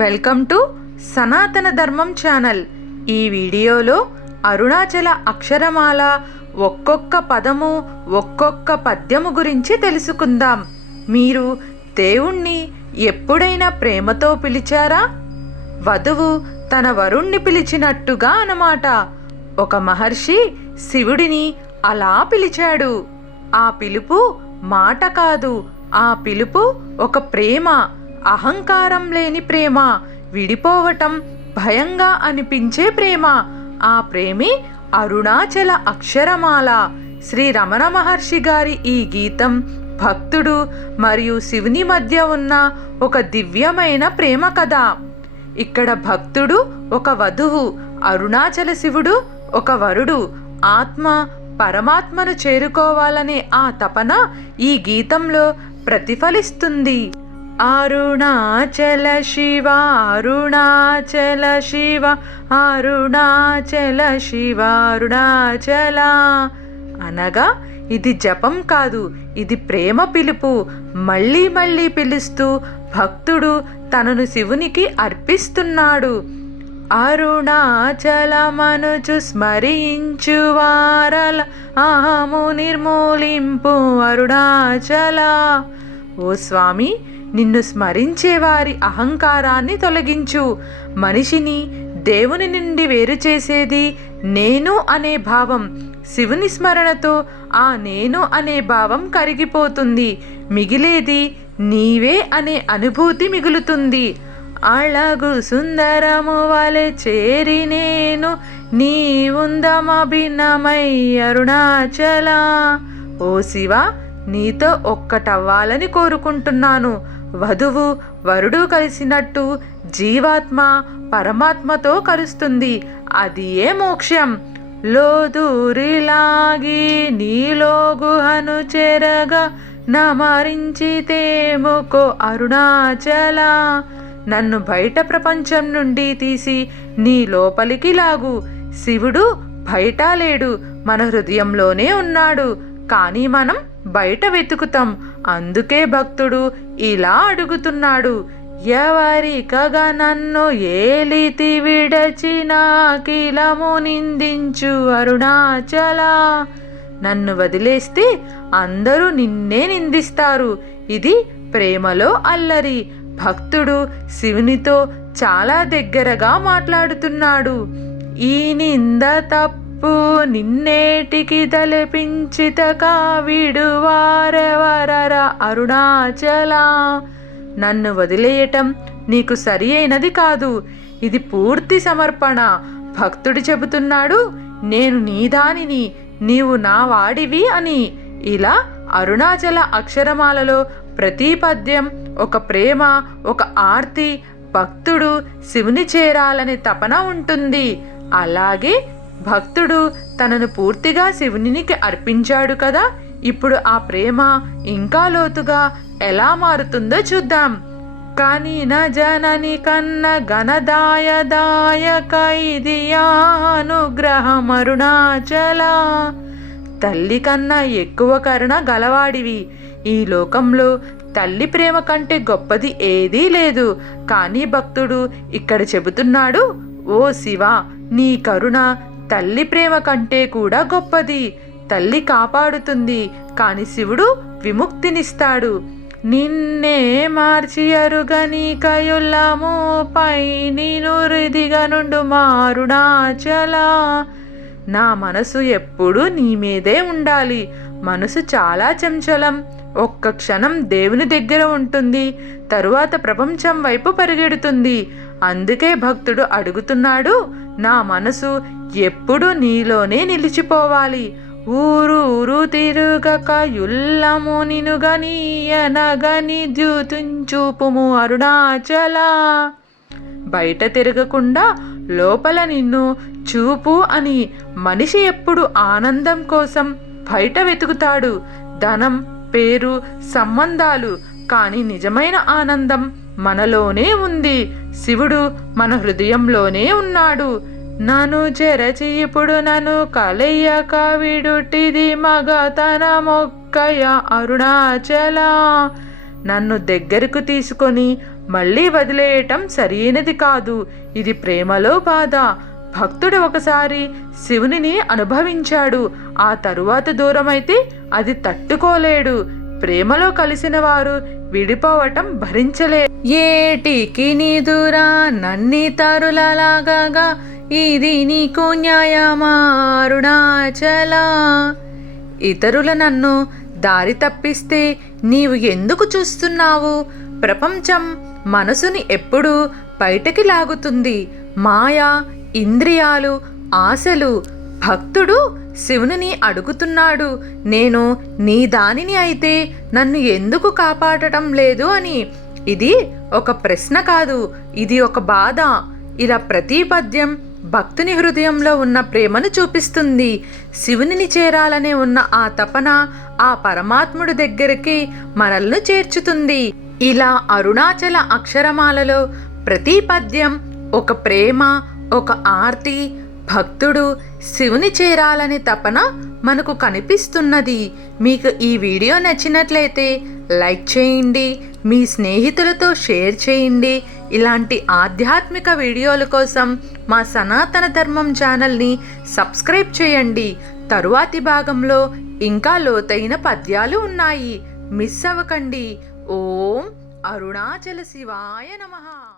Welcome to సనాతన ధర్మం channel. ఈ వీడియోలో అరుణాచల అక్షరమాల ఒక్కొక్క పదము ఒక్కొక్క పద్యము గురించి తెలుసుకుందాం. మీరు దేవుణ్ణి ఎప్పుడైనా ప్రేమతో పిలిచారా? వధువు తన వరుణ్ణి పిలిచినట్టుగా అన్నమాట. ఒక మహర్షి శివుడిని అలా పిలిచాడు. ఆ పిలుపు మాట కాదు, ఆ పిలుపు ఒక ప్రేమ, అహంకారం లేని ప్రేమ, విడిపోవటం భయంగా అనిపించే ప్రేమ. ఆ ప్రేమే అరుణాచల అక్షరమాల. శ్రీ రమణ మహర్షి గారి ఈ గీతం భక్తుడు మరియు శివుని మధ్య ఉన్న ఒక దివ్యమైన ప్రేమ కథ. ఇక్కడ భక్తుడు ఒక వధువు, అరుణాచల శివుడు ఒక వరుడు. ఆత్మ పరమాత్మను చేరుకోవాలనే ఆ తపన ఈ గీతంలో ప్రతిఫలిస్తుంది. అరుణాచల శివ అరుణాచల శివ అరుణాచల శివ అరుణాచల అనగా ఇది జపం కాదు, ఇది ప్రేమ పిలుపు. మళ్ళీ మళ్ళీ పిలుస్తూ భక్తుడు తనను శివునికి అర్పిస్తున్నాడు. అరుణాచలమనుచు స్మరించు వారల అహము నిర్మూలింపు అరుణాచల. ఓ స్వామి, నిన్ను స్మరించే వారి అహంకారాన్ని తొలగించు. మనిషిని దేవుని నుండి వేరు చేసేది నేను అనే భావం. శివుని స్మరణతో ఆ నేను అనే భావం కరిగిపోతుంది. మిగిలేది నీవే అనే అనుభూతి మిగులుతుంది. అళగు సుందరము వలె చేరి నేను నీవుందమభిన్నమై అరుణాచల. ఓ శివ, నీతో ఒక్కటవ్వాలని కోరుకుంటున్నాను. వధువు వరుడు కలిసినట్టు జీవాత్మ పరమాత్మతో కలుస్తుంది. అది ఏ మోక్షం. లోదూరిలాగి నీలో గుహను చెరగా నమరించితేముకో అరుణాచల. నన్ను బయట ప్రపంచం నుండి తీసి నీ లోపలికి లాగు. శివుడు బయట లేడు, మన హృదయంలోనే ఉన్నాడు. కానీ మనం బయట వెతుకుతాం. అందుకే భక్తుడు ఇలా అడుగుతున్నాడు. ఎవరికగా నన్ను ఏలితి విడచిన అఖిలము నిందించు అరుణాచల. నన్ను వదిలేస్తే అందరూ నిన్నే నిందిస్తారు. ఇది ప్రేమలో అల్లరి. భక్తుడు శివునితో చాలా దగ్గరగా మాట్లాడుతున్నాడు. ఈ నింద తప్పు నిన్నేటికి తలపించిత కావిడు వారెవరరా అరుణాచల. నన్ను వదిలేయటం నీకు సరి అయినది కాదు. ఇది పూర్తి సమర్పణ. భక్తుడు చెబుతున్నాడు, నేను నీదానిని, నీవు నా వాడివి అని. ఇలా అరుణాచల అక్షరమాలలో ప్రతి పద్యం ఒక ప్రేమ, ఒక ఆర్తి. భక్తుడు శివుని చేరాలనే తపన ఉంటుంది. అలాగే భక్తుడు తనను పూర్తిగా శివునికి అర్పించాడు కదా. ఇప్పుడు ఆ ప్రేమ ఇంకా లోతుగా ఎలా మారుతుందో చూద్దాం. కానీ నా జనని కన్న గణదాయదాయక ఇది అనుగ్రహం అరుణాచల. తల్లి కన్నా ఎక్కువ కరుణ గలవాడివి. ఈ లోకంలో తల్లి ప్రేమ కంటే గొప్పది ఏదీ లేదు. కానీ భక్తుడు ఇక్కడ చెబుతున్నాడు, ఓ శివ, నీ కరుణ తల్లి ప్రేమ కంటే కూడా గొప్పది. తల్లి కాపాడుతుంది, కానీ శివుడు విముక్తినిస్తాడు. నిన్నే మార్చి అరుగని కయుల్లము పై నీను హృదిగా నుండు మారుణాచల. నా మనసు ఎప్పుడూ నీ మీదే ఉండాలి. మనసు చాలా చంచలం. ఒక్క క్షణం దేవుని దగ్గర ఉంటుంది, తరువాత ప్రపంచం వైపు పరిగెడుతుంది. అందుకే భక్తుడు అడుగుతున్నాడు, నా మనసు ఎప్పుడు నీలోనే నిలిచిపోవాలి. ఊరు ఊరు తిరుగక యుల్లము నినుగనీయనగని ద్యూతుంచూపుము అరుణాచల. బయట తిరగకుండా లోపల నిన్ను చూపు అని. మనిషి ఎప్పుడు ఆనందం కోసం బయట వెతుకుతాడు, ధనం, పేరు, సంబంధాలు. కానీ నిజమైన ఆనందం మనలోనే ఉంది. శివుడు మన హృదయంలోనే ఉన్నాడు. నన్ను చెరచి ఇప్పుడు నన్ను కలయ్యక విడుటిది మగతన మొక్కయ అరుణాచల. నన్ను దగ్గరకు తీసుకొని మళ్ళీ వదిలేయటం సరైనది కాదు. ఇది ప్రేమలో బాధ. భక్తుడు ఒకసారి శివునిని అనుభవించాడు. ఆ తరువాత దూరమైతే అది తట్టుకోలేడు. ప్రేమలో కలిసిన వారు విడిపోవటం భరించలే. ఏటికి నీదురా నన్ని తరులలాగా, ఇది నీకు న్యాయమా అరుణాచలా? ఇతరుల నన్ను దారి తప్పిస్తే నీవు ఎందుకు చూస్తున్నావు? ప్రపంచం మనసుని ఎప్పుడూ బయటకి లాగుతుంది. మాయ, ఇంద్రియాలు, ఆశలు. భక్తుడు శివుని అడుగుతున్నాడు, నేను నీ దానిని అయితే నన్ను ఎందుకు కాపాడటం లేదు అని. ఇది ఒక ప్రశ్న కాదు, ఇది ఒక బాధ. ఇలా ప్రతి పద్యం భక్తుని హృదయంలో ఉన్న ప్రేమను చూపిస్తుంది. శివునిని చేరాలనే ఉన్న ఆ తపన ఆ పరమాత్ముడి దగ్గరికి మనల్ని చేర్చుతుంది. ఇలా అరుణాచల అక్షరమాలలో ప్రతి పద్యం ఒక ప్రేమ, ఒక ఆర్తి. భక్తుడు శివుని చేరాలని తపన మనకు కనిపిస్తున్నది. మీకు ఈ వీడియో నచ్చినట్లయితే లైక్ చేయండి, మీ స్నేహితులతో షేర్ చేయండి. ఇలాంటి ఆధ్యాత్మిక వీడియోల కోసం మా సనాతన ధర్మం ఛానల్ని సబ్స్క్రైబ్ చేయండి. తరువాతి భాగంలో ఇంకా లోతైన పద్యాలు ఉన్నాయి, మిస్ అవ్వకండి. ఓం అరుణాచల శివాయ నమః.